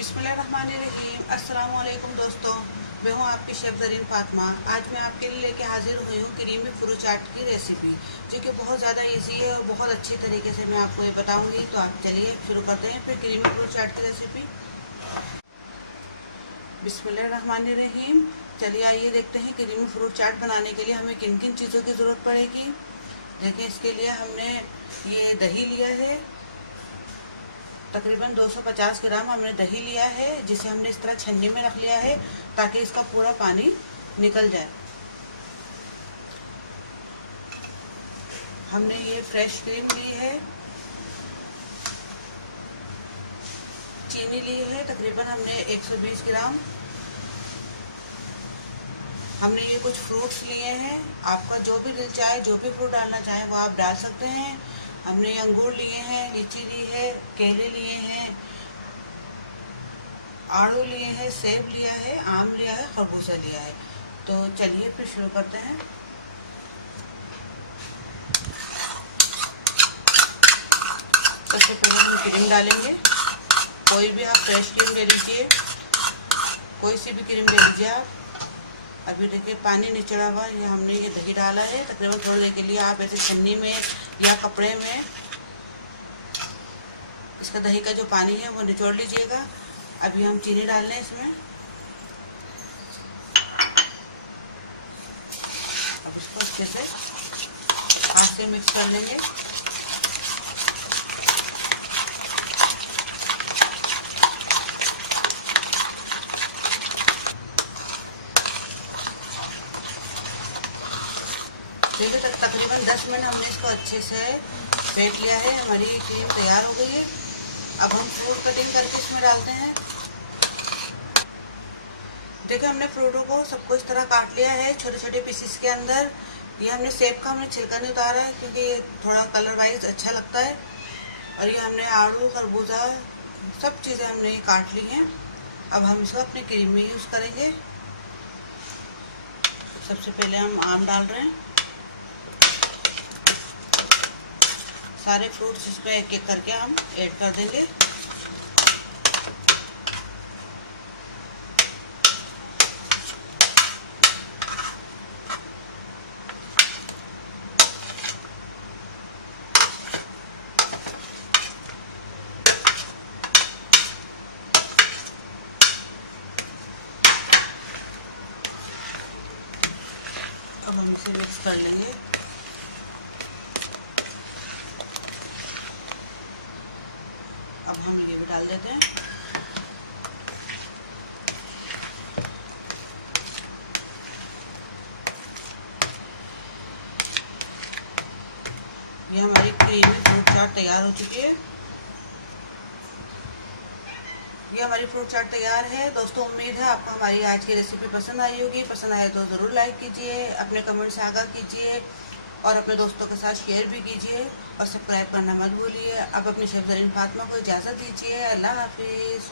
बिस्मिल्लाहिर्रहमानिर्रहीम। अस्सलाम वालेकुम दोस्तों, मैं हूं आपकी शेफ़ ज़रीन फातिमा। आज मैं आपके लिए लेके हाजिर हुई हूं क्रीमी फ्रूट चाट की रेसिपी, जो कि बहुत ज़्यादा इजी है और बहुत अच्छी तरीके से मैं आपको ये बताऊंगी। तो आप चलिए शुरू करते हैं फिर क्रीमी फ्रूट चाट की रेसिपी। बिस्मिल्लाहिर्रहमानिर्रहीम। चलिए आइए देखते हैं क्रीमी फ्रूट चाट बनाने के लिए हमें किन किन चीज़ों की ज़रूरत पड़ेगी। देखिए, इसके लिए हमने ये दही लिया है, तकरीबन 250 ग्राम हमने दही लिया है, जिसे हमने इस तरह छन्नी में रख लिया है ताकि इसका पूरा पानी निकल जाए। हमने ये फ्रेश क्रीम ली है, चीनी ली है, तकरीबन हमने 120 ग्राम। हमने ये कुछ फ्रूट्स लिए हैं, आपका जो भी दिल चाहे, जो भी फ्रूट डालना चाहे वो आप डाल सकते हैं। हमने अंगूर लिए हैं, लीची ली है, केले लिए हैं, आड़ू लिए हैं, सेब लिया है, आम लिया है, खरबूजा लिया है। तो चलिए फिर शुरू करते हैं। सबसे पहले हम क्रीम डालेंगे। कोई भी आप फ्रेश क्रीम ले लीजिए, कोई सी भी क्रीम ले लीजिए आप। अभी देखिए पानी निचड़ा हुआ, ये हमने ये दही डाला है। तकरीबन थोड़ी देर के लिए आप ऐसे छन्नी में या कपड़े में इसका दही का जो पानी है वो निचोड़ लीजिएगा। अभी हम चीनी डाल रहे हैं इसमें। अब इसको अच्छे से हाथ से मिक्स कर लेंगे। देखिए तकरीबन 10 मिनट हमने इसको अच्छे से फेंट लिया है। हमारी क्रीम तैयार हो गई है। अब हम फ्रूट कटिंग करके इसमें डालते हैं। देखिए, हमने फ्रूटों को सबको इस तरह काट लिया है छोटे छोटे पीसेस के अंदर। ये हमने सेब का हमने छिलका नहीं उतारा है, क्योंकि ये थोड़ा कलर वाइज अच्छा लगता है। और ये हमने आड़ू, खरबूजा, सब चीज़ें हमने ये काट ली हैं। अब हम इसको अपनी क्रीम में यूज़ करेंगे। सबसे पहले हम आम डाल रहे हैं। सारे फ्रूट्स इसमें एक एक करके हम ऐड कर देंगे। अब हम इसे मिक्स कर लेंगे। अब हम ये भी डाल देते हैं। ये हमारी क्रीमी फ्रूट चाट तैयार हो चुकी है। ये हमारी फ्रूट चाट तैयार है। दोस्तों, उम्मीद है आपको हमारी आज की रेसिपी पसंद आई होगी। पसंद आए तो ज़रूर लाइक कीजिए, अपने कमेंट से आगाह कीजिए और अपने दोस्तों के साथ शेयर भी कीजिए और सब्सक्राइब करना मत भूलिए। अब अपनी शेफ़ ज़रीन फातिमा को इजाज़त दीजिए। अल्लाह हाफिज़।